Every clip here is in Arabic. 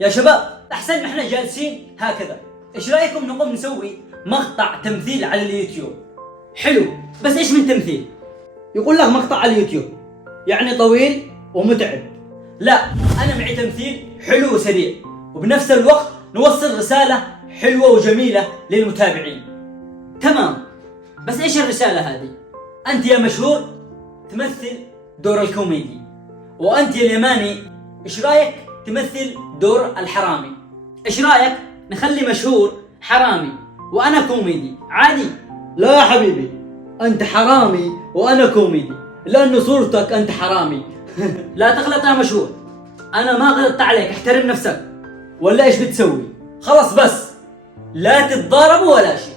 يا شباب احسن ما احنا جالسين هكذا، ايش رايكم نقوم نسوي مقطع تمثيل على اليوتيوب؟ حلو، بس ايش من تمثيل؟ يقول لك مقطع على اليوتيوب يعني طويل ومتعب. لا، انا معي تمثيل حلو وسريع وبنفس الوقت نوصل رسالة حلوة وجميلة للمتابعين. تمام، بس ايش الرسالة هذه؟ انت يا مشهور تمثل دور الكوميدي، وانت يا اليماني ايش رايك تمثل دور الحرامي؟ ايش رايك نخلي مشهور حرامي وانا كوميدي عادي؟ لا يا حبيبي، انت حرامي وانا كوميدي لانه صورتك انت حرامي. لا تغلط يا مشهور، انا ما غلطت عليك، احترم نفسك. ولا ايش بتسوي؟ خلاص بس لا تتضاربوا ولا شيء،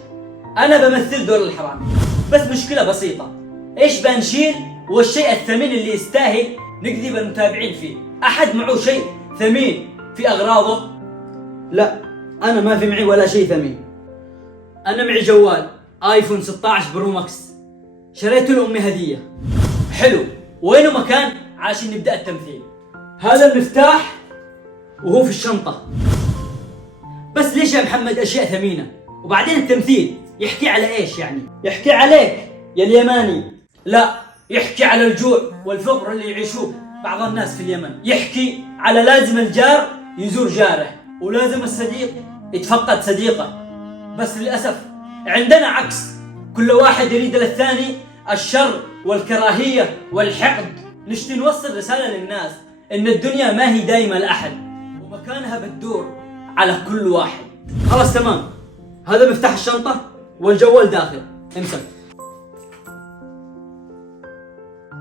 انا بمثل دور الحرامي. بس مشكلة بسيطة، ايش بنشيل والشيء الثمين اللي يستاهل نجذب المتابعين فيه؟ احد معه شيء ثمين في اغراضه؟ لا، انا ما في معي ولا شيء ثمين. انا معي جوال ايفون 16 برو ماكس، شريته لامي هدية. حلو، وينه مكان عشان نبدأ التمثيل؟ هذا المفتاح وهو في الشنطة. بس ليش يا محمد اشياء ثمينة؟ وبعدين التمثيل يحكي على ايش يعني؟ يحكي عليك يا اليماني. لا، يحكي على الجوع والفقر اللي يعيشوه بعض الناس في اليمن. يحكي على لازم الجار يزور جاره، ولازم الصديق يتفقد صديقه. بس للأسف عندنا عكس، كل واحد يريد للثاني الشر والكراهية والحقد. نشتي نوصل رسالة للناس إن الدنيا ما هي دايمة لأحد، ومكانها بتدور على كل واحد. خلاص تمام، هذا مفتاح الشنطة والجوال داخل، امسك.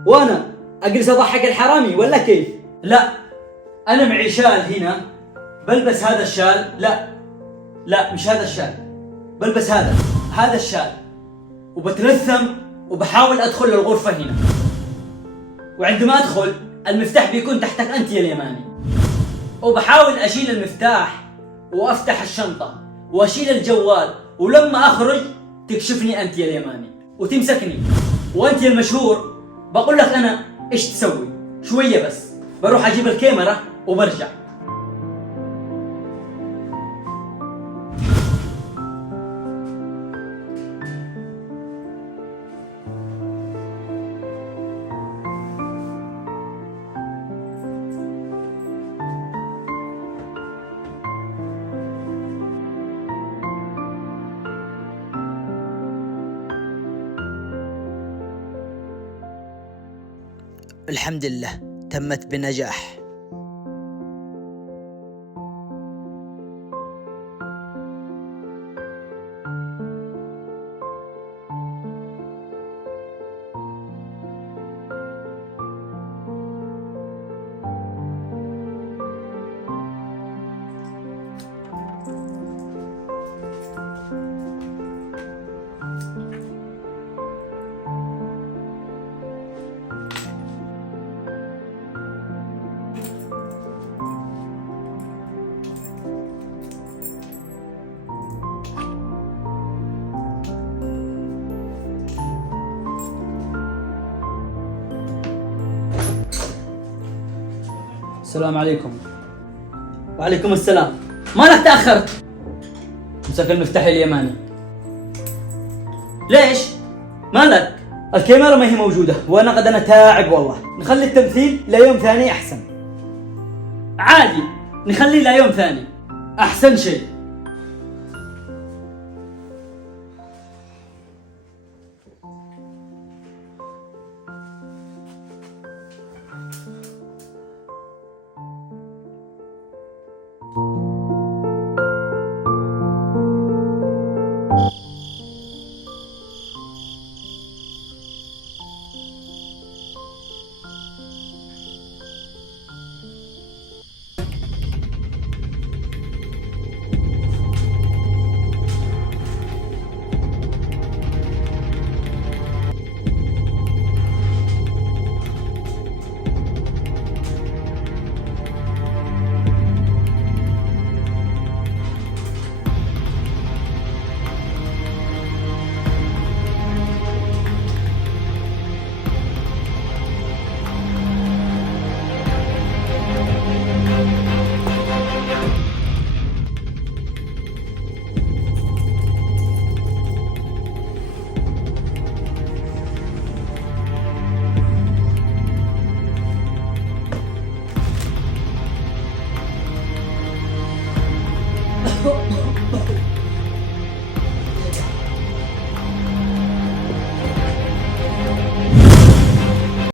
وانا اجلس اضحك الحرامي ولا كيف؟ لا، انا معي شال هنا، بلبس هذا الشال. لا مش هذا الشال، بلبس هذا الشال وبترثم وبحاول ادخل للغرفة هنا، وعندما ادخل المفتاح بيكون تحتك انت يا اليماني، وبحاول اشيل المفتاح وافتح الشنطة واشيل الجوال، ولما اخرج تكشفني انت يا اليماني وتمسكني. وانت يا المشهور بقول لك انا ايش تسوي؟ شوية بس بروح اجيب الكاميرا وبرجع. الحمد لله تمت بنجاح. السلام عليكم. وعليكم السلام. مالك تأخرت؟ امسك المفتاح اليماني. ليش؟ مالك؟ الكاميرا ما هي موجودة وانا قد انا تاعب والله. نخلي التمثيل ليوم ثاني احسن. عادي، نخليه ليوم ثاني احسن شيء.